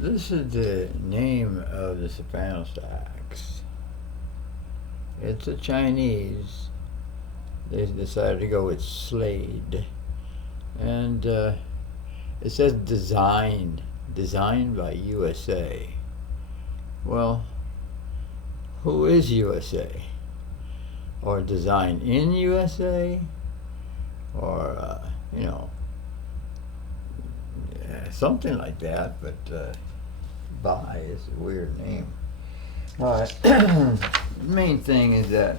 This is the name of the soprano sax. It's a Chinese. They decided to go with Slade. And it says designed by USA. Well, who is USA? Or designed in USA? Or, something like that, but by is a weird name. Alright, the main thing is that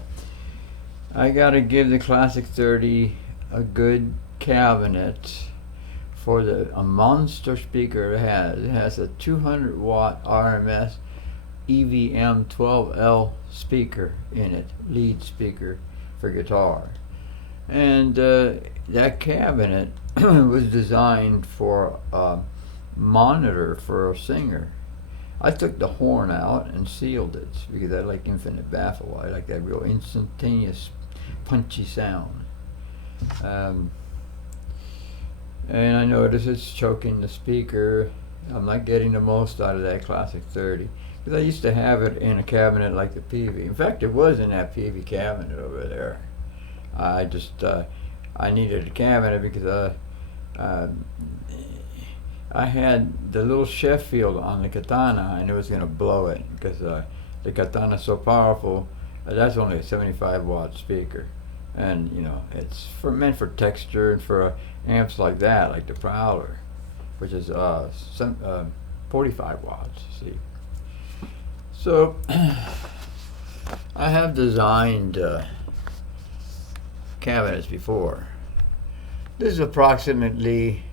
I gotta give the Classic 30 a good cabinet for a monster speaker it has. It has a 200 watt RMS EVM 12L speaker in it, lead speaker for guitar. And that cabinet was designed for a monitor for a singer. I took the horn out and sealed it because I like infinite baffle. I like that real instantaneous, punchy sound. And I notice it's choking the speaker. I'm not getting the most out of that Classic 30 because I used to have it in a cabinet like the PV. In fact, it was in that PV cabinet over there. I just I needed a cabinet because I had the little Sheffield on the Katana and it was going to blow it because the Katana is so powerful. That's only a 75 watt speaker, and it's meant for texture and for amps like that, like the Prowler, which is 45 watts. See, so I have designed cabinets before. This is approximately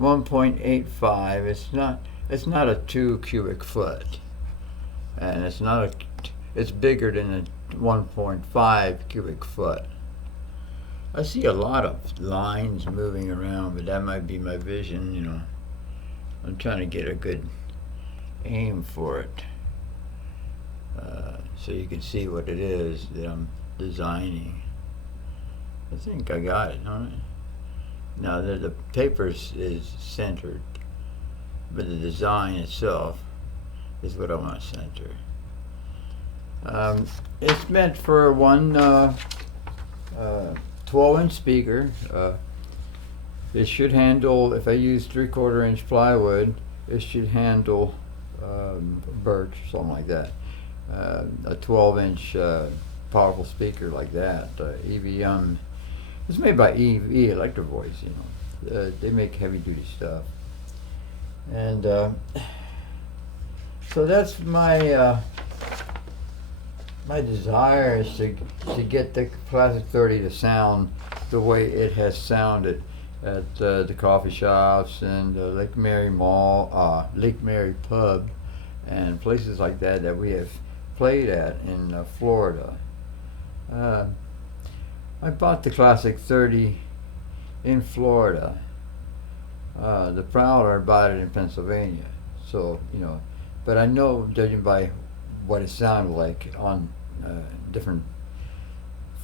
1.85. It's not a 2 cubic foot, and it's bigger than a 1.5 cubic foot. I see a lot of lines moving around, but that might be my vision. I'm trying to get a good aim for it, so you can see what it is that I'm designing. I think I got it, huh? Now the paper is centered, but the design itself is what I want to center. It's meant for one 12-inch speaker. It should handle, if I use 3/4 inch plywood, it should handle birch or something like that. A 12-inch powerful speaker like that. EVM. It's made by EV Electro Voice. They make heavy duty stuff. And so that's my my desire is to get the Classic 30 to sound the way it has sounded at the coffee shops and Lake Mary Mall, Lake Mary Pub, and places like that we have played at in Florida. I bought the Classic 30 in Florida. The Prowler, I bought it in Pennsylvania. So, but I know, judging by what it sounded like on different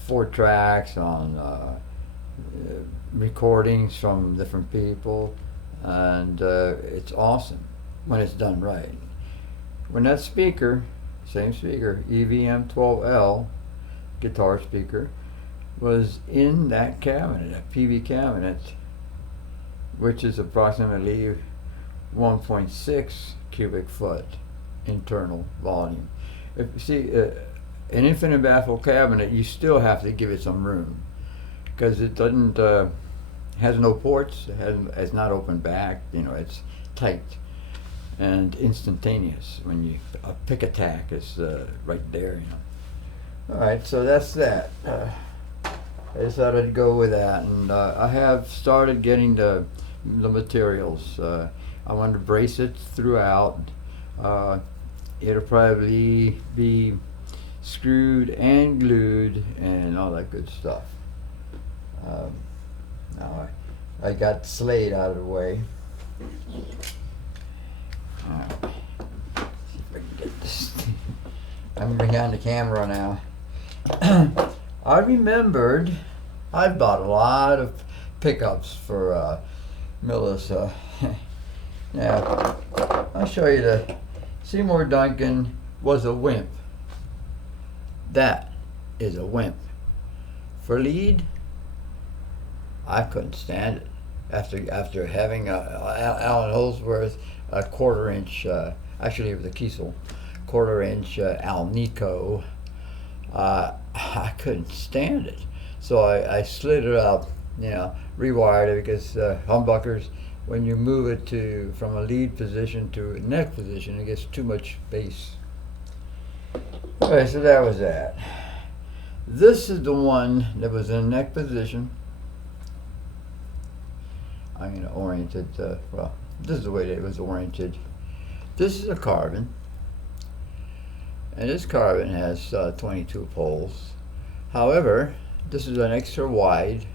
4 tracks, on recordings from different people, and it's awesome when it's done right. When that speaker, same speaker, EVM 12L guitar speaker, was in that cabinet, a PV cabinet, which is approximately 1.6 cubic foot internal volume. If you see an infinite baffle cabinet, you still have to give it some room because it doesn't has no ports. It's not open back. It's tight and instantaneous. When a pick attack is right there. All right, so that's that. I decided to go with that, and I have started getting the materials. I want to brace it throughout. It'll probably be screwed and glued and all that good stuff. Now I got Slade out of the way. See if I can get this. I'm behind the camera now. I remembered I bought a lot of pickups for Melisa. Now, I'll show you the Seymour Duncan was a wimp. That is a wimp. For lead, I couldn't stand it. After having Alan Holdsworth a 1/4 inch, actually it was a Kiesel, 1/4 inch Alnico, I couldn't stand it. So I slid it up, rewired it, because humbuckers, when you move it from a lead position to a neck position, it gets too much bass. Okay, so that was that. This is the one that was in neck position. I'm going to orient it, well, this is the way that it was oriented. This is a carbon, and this carbon has 22 poles. However, this is an extra wide,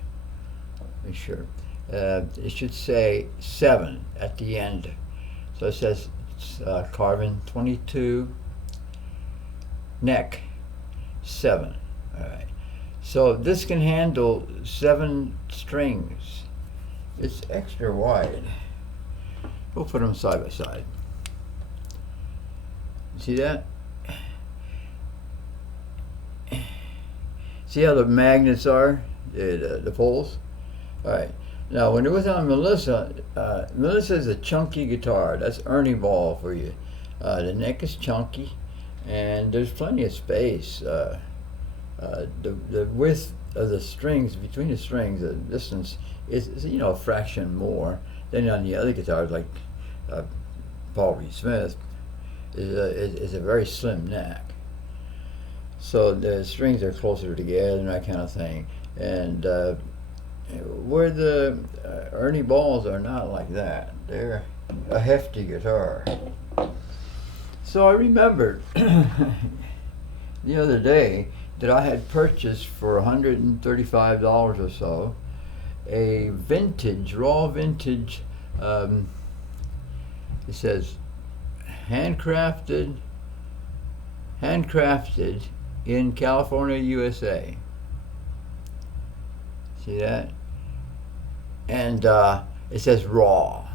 make sure, it should say 7 at the end. So it says carbon 22, neck 7. All right. So this can handle 7 strings. It's extra wide. We'll put them side by side. See that? See how the magnets are, the poles? All right. Now, when it was on Melisa, Melisa is a chunky guitar. That's Ernie Ball for you. The neck is chunky, and there's plenty of space. The width of the strings, between the strings, the distance is a fraction more than on the other guitars, like Paul Reed Smith, is a very slim neck. So the strings are closer together and that kind of thing. And where the Ernie Balls are not like that. They're a hefty guitar. So I remembered the other day that I had purchased for $135 or so a vintage, raw vintage, it says handcrafted in California, USA. See that? And it says raw.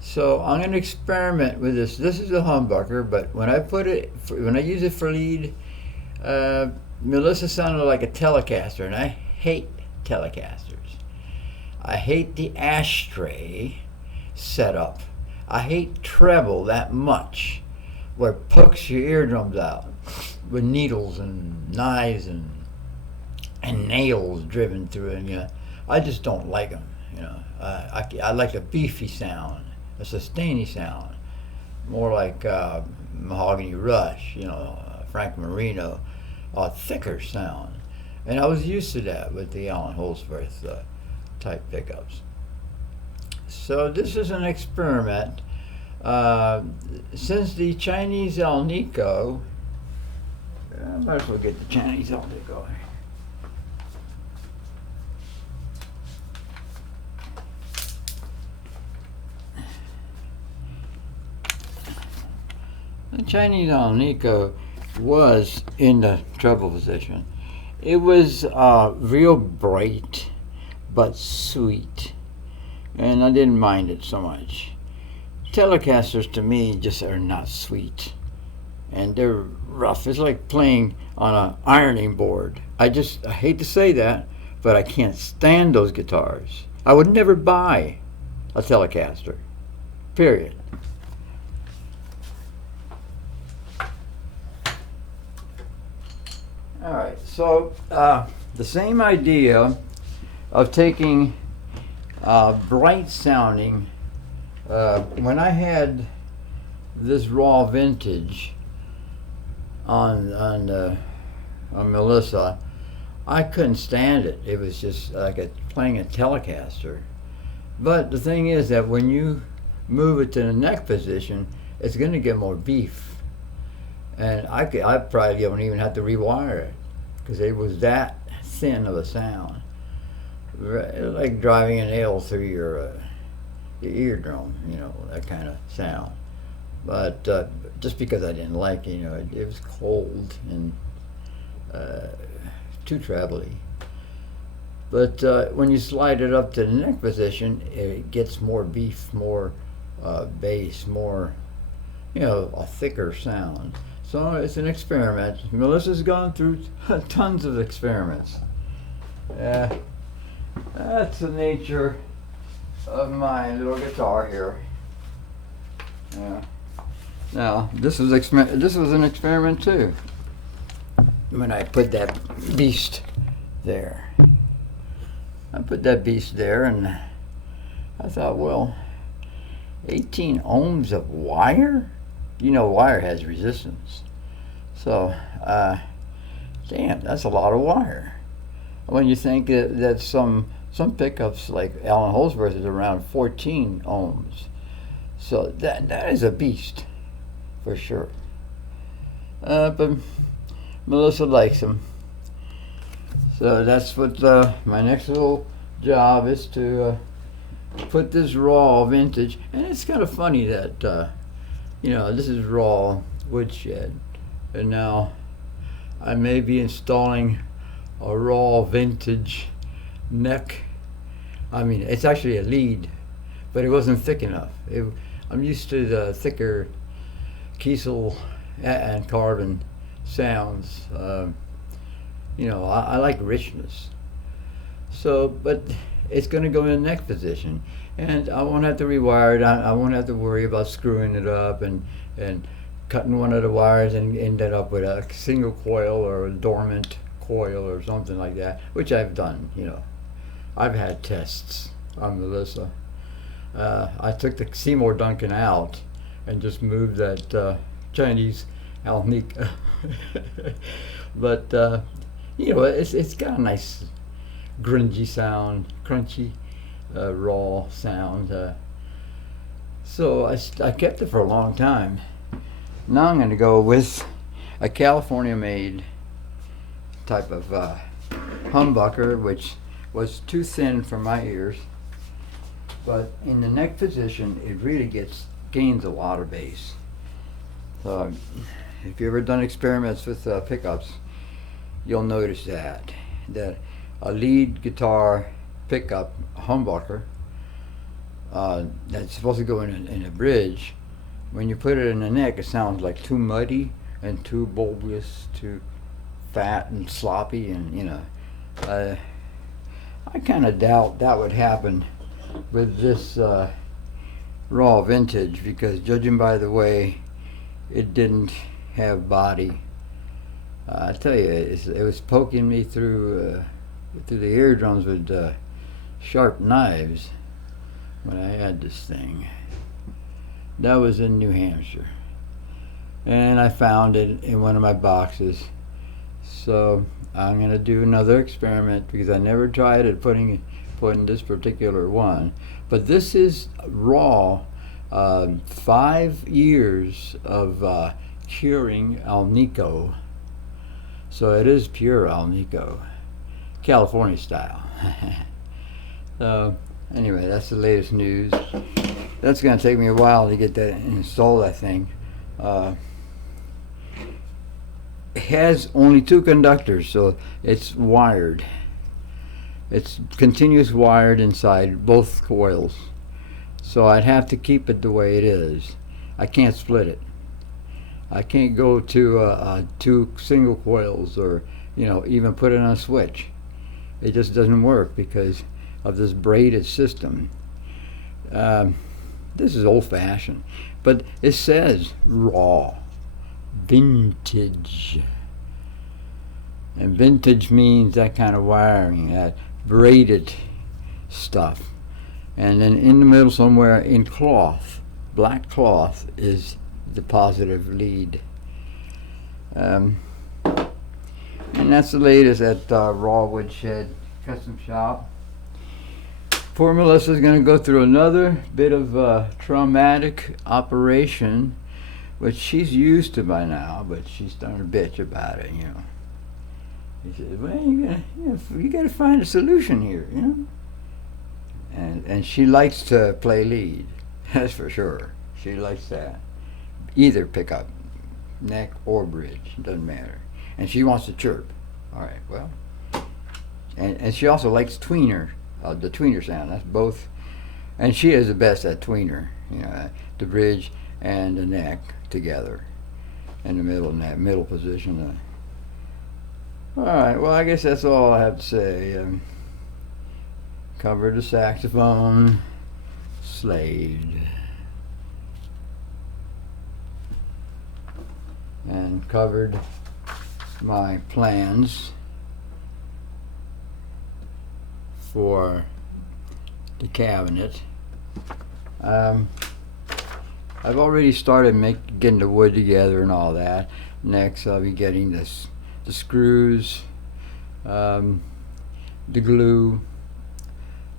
So I'm going to experiment with this. This is a humbucker, but when I use it for lead, Melisa sounded like a Telecaster, and I hate Telecasters. I hate the ashtray setup. I hate treble that much, where it pokes your eardrums out with needles and knives and nails driven through it. And, I just don't like them. I like a beefy sound, a sustainy sound, more like Mahogany Rush, Frank Marino, a thicker sound. And I was used to that with the Alan Holdsworth type pickups. So this is an experiment. Since the Chinese Alnico, I might as well get the Chinese Alnico. The Chinese Alnico was in the treble position. It was real bright, but sweet, and I didn't mind it so much. Telecasters to me just are not sweet, and they're rough. It's like playing on an ironing board. I hate to say that, but I can't stand those guitars. I would never buy a Telecaster, period. All right, so the same idea of taking bright sounding, when I had this raw vintage on Melisa, I couldn't stand it. It was just like playing a Telecaster. But the thing is that when you move it to the neck position, it's going to get more beef. And I probably don't even have to rewire it, because it was that thin of a sound. Like driving a nail through your eardrum, that kind of sound. But just because I didn't like it, it was cold and too trebly. But when you slide it up to the neck position, it gets more beef, more bass, more, a thicker sound. So it's an experiment. Melissa's gone through tons of experiments. That's the nature of my little guitar here. Now this was an experiment too. When I put that beast there, and I thought, well, 18 ohms of wire. Wire has resistance. So, damn, that's a lot of wire. When you think that some pickups like Alan Holdsworth is around 14 ohms. So that is a beast, for sure. But Melissa likes them. So that's what my next little job is, to put this raw vintage. And it's kind of funny that, this is raw woodshed. And now I may be installing a raw vintage neck. I mean, it's actually a lead, but it wasn't thick enough. I'm used to the thicker Kiesel and carbon sounds. I like richness. So, but it's going to go in the neck position, and I won't have to rewire it. I won't have to worry about screwing it up and cutting one of the wires and ended up with a single coil or a dormant coil or something like that, which I've done. I've had tests on Melissa. I took the Seymour Duncan out and just moved that Chinese Alnico. But it's got a nice grungy sound, crunchy, raw sound. So I kept it for a long time. Now I'm going to go with a California-made type of humbucker, which was too thin for my ears. But in the neck position, it really gains a lot of bass. So if you've ever done experiments with pickups, you'll notice that a lead guitar pickup humbucker that's supposed to go in a bridge, when you put it in the neck, it sounds like too muddy and too bulbous, too fat and sloppy, and I kind of doubt that would happen with this raw vintage, because judging by the way it didn't have body, I tell you, it was poking me through the eardrums with sharp knives when I had this thing. That was in New Hampshire, and I found it in one of my boxes. So I'm going to do another experiment, because I never tried it putting this particular one. But this is raw, 5 years of curing Alnico. So it is pure Alnico, California style. So anyway, that's the latest news. That's going to take me a while to get that installed, I think. It has only 2 conductors, so it's wired. It's continuous wired inside both coils. So I'd have to keep it the way it is. I can't split it. I can't go to 2 single coils, or even put it on a switch. It just doesn't work because of this braided system. This is old-fashioned, but it says raw vintage, and vintage means that kind of wiring, that braided stuff. And then in the middle somewhere in cloth, black cloth, is the positive lead. And that's the latest at RaWoodshed Custom Shop. Poor Melissa's going to go through another bit of traumatic operation, which she's used to by now, but she's starting to bitch about it, He says, well, you got to find a solution here, And she likes to play lead, that's for sure. She likes that. Either pickup, neck or bridge, doesn't matter. And she wants to chirp. All right, well. And she also likes tweener. The tweener sound, that's both, and she is the best at tweener. You know, the bridge and the neck together in the middle, in that middle position. All right. Well, I guess that's all I have to say. Covered the saxophone, Slade, and covered my plans for the cabinet. I've already started getting the wood together and all that. Next, I'll be getting the screws, the glue,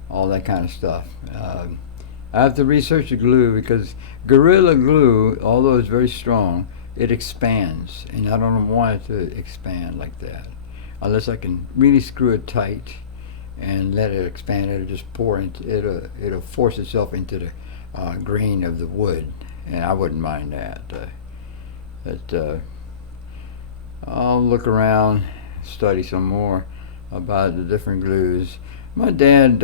all that kind of stuff. I have to research the glue because Gorilla Glue, although it's very strong, it expands, and I don't want it to expand like that. Unless I can really screw it tight and let it expand, it'll just pour into it'll force itself into the grain of the wood, and I wouldn't mind that. I'll look around, study some more about the different glues. My dad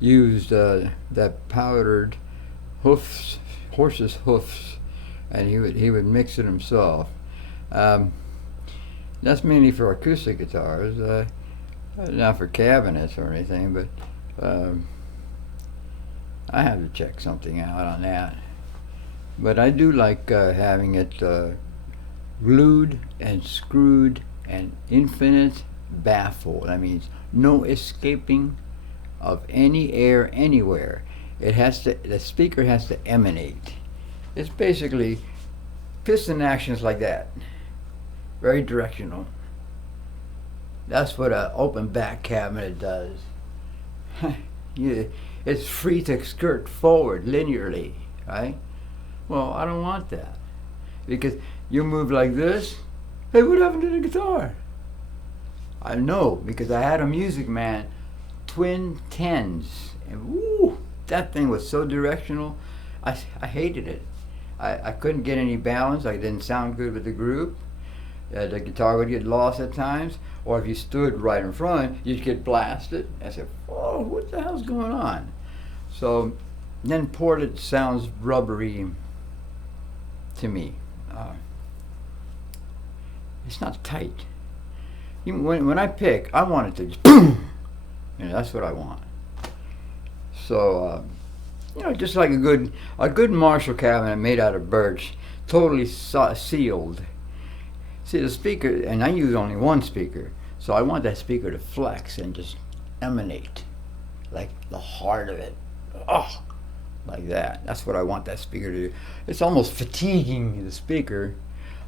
used that powdered horse's hoofs, and he would mix it himself. That's mainly for acoustic guitars, not for cabinets or anything, but I have to check something out on that. But I do like having it glued and screwed and infinite baffle. That means no escaping of any air anywhere. The speaker has to emanate. It's basically piston actions like that. Very directional. That's what an open back cabinet does. It's free to skirt forward linearly, right? Well, I don't want that. Because you move like this, hey, what happened to the guitar? I know, because I had a Music Man twin 10s, and woo, that thing was so directional. I hated it. I couldn't get any balance. I didn't sound good with the group. The guitar would get lost at times, or if you stood right in front, you'd get blasted. I said, oh, what the hell's going on? So then ported sounds rubbery to me. It's not tight. Even when I pick, I want it to just boom. That's what I want. So just like a good Marshall cabinet made out of birch, totally sealed. See, the speaker, and I use only one speaker, so I want that speaker to flex and just emanate, like the heart of it. Oh, like that. That's what I want that speaker to do. It's almost fatiguing the speaker,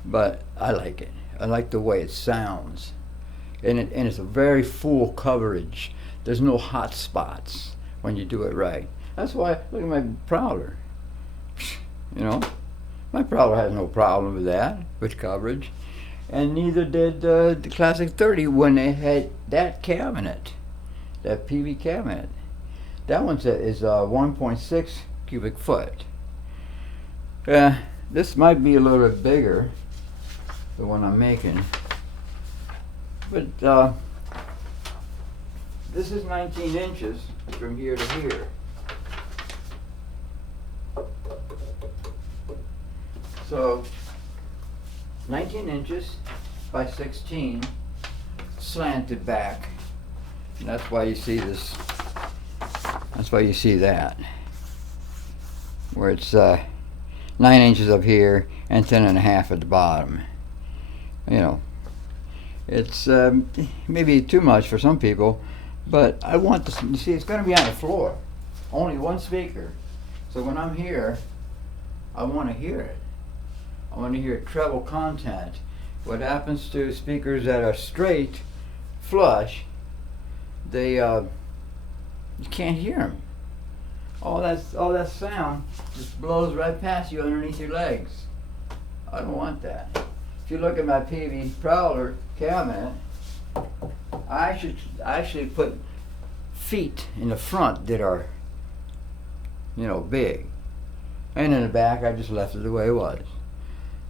but I like it. I like the way it sounds. And it's a very full coverage. There's no hot spots when you do it right. That's why, look at my Prowler. My Prowler has no problem with that, with coverage. And neither did the Classic 30 when they had that cabinet, that PV cabinet. That one is 1.6 cubic foot. This might be a little bit bigger, the one I'm making. But this is 19 inches from here to here. So 19 inches by 16 slanted back. And that's why you see this. That's why you see that. Where it's 9 inches up here and 10.5 at the bottom. It's maybe too much for some people, but I want to you see it's going to be on the floor. Only one speaker. So when I'm here, I want to hear it. I want to hear treble content. What happens to speakers that are straight, flush, they you can't hear them. All that sound just blows right past you underneath your legs. I don't want that. If you look at my PV Prowler cabinet, I actually put feet in the front that are, big, and in the back I just left it the way it was.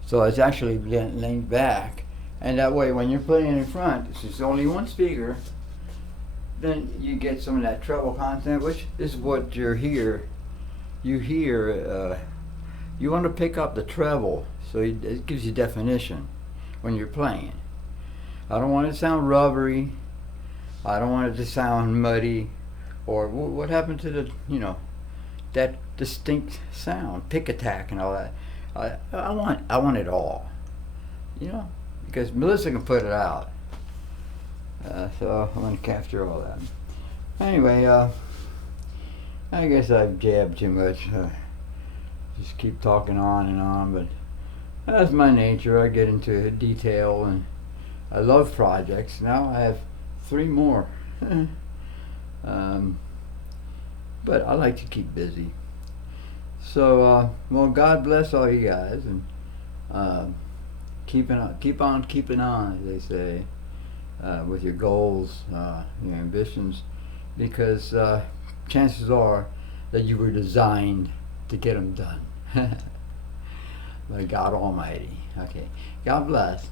So it's actually leaned back, and that way when you're putting it in front, this is only one speaker, then you get some of that treble content, which is what you're here you hear, you want to pick up the treble, so it gives you definition when you're playing. I don't want it to sound rubbery. I don't want it to sound muddy, or what happened to the, that distinct sound, pick attack and all that. I want it all, because Melisa can put it out. So I'm gonna capture all that. Anyway, I guess I've jabbed too much. Just keep talking on, but that's my nature. I get into detail, and I love projects. Now I have 3 more. But I like to keep busy. So, well, God bless all you guys, and keep on keeping on, as they say, with your goals, your ambitions, because chances are that you were designed to get them done by God Almighty. Okay, God bless.